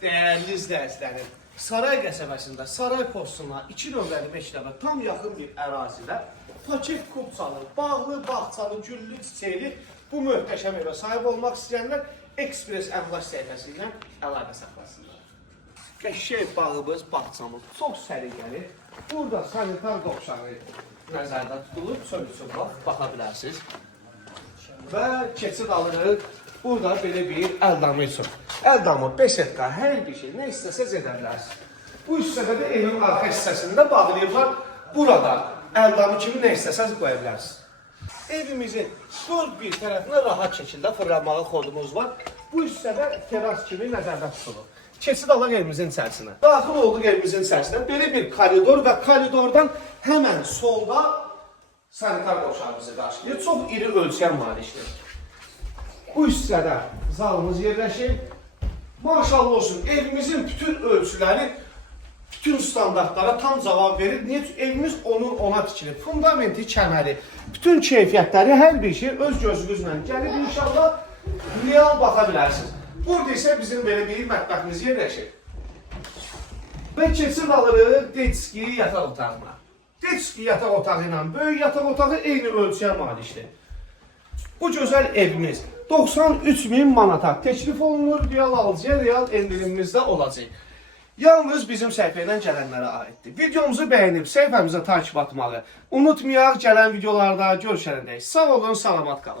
Değerli izləyicilərim, Saray qəsəbəsində Saray postuna 2 nömrəli məktəbə tam yaxın bir ərazidə paket kupçalı, bağlı, bağçalı, güllü, çiçəkli bu möhtəşəm evə sahib olmaq istəyənlər Ekspres əmlak səhifəsi ilə əlaqə saxlasınlar. Qəşəng bağımız, bağçamız çox səliqəli. Burada sanitar dovşanı nəzərdə tutulub, çölçün baxa bilərsiniz. Və keçid alırıq. Burada belə bir əldamı üçün. Əldamı, besetka, hər bir şey, nə istəsəz edə bilərsiniz. Bu hissədə də evin arxa hissəsində bağlayıblar. Burada əldamı kimi nə istəsəz qoya bilərsiniz. Evimizin dörd bir tərəfinə rahat şəkildə fırlanmalı xodumuz var. Bu hissədə teras kimi nəzərdə tutulur. Keçid alaq evimizin içərisinə. Daxil olduq evimizin içərisinə. Belə bir koridor və koridordan həmən solda sanitar dovşanımızı qarşılayır. Çox iri ölçən malikdir. Bu hissədə zalımız yerləşir. Maşallah olsun, evimizin bütün ölçüləri, bütün standartlara tam cavab verir. Niyə? Evimiz ona tikilir. Fundamenti, kəməri, bütün keyfiyyətləri, hər bir şey öz gözünüzlə gəlib. İnşallah real baxa bilərsiniz. Burada isə bizim belə bir mətbəximiz yerləşir. Və keçid alırıq Detski yataq otağına. Detski yataq otağı ilə böyük yataq otağı eyni ölçüyə malikdir. Bu gözəl evimiz 93.000 manata təklif olunur, real alıcıya real endirimimizdə olacaq. Yalnız bizim səhifə ilə gələnlərə aiddir. Videomuzu bəyənib səhifəmizə takip atmalı unutmayaq. Gələn videolarda görüşənədək sağ olun, salamat qalın.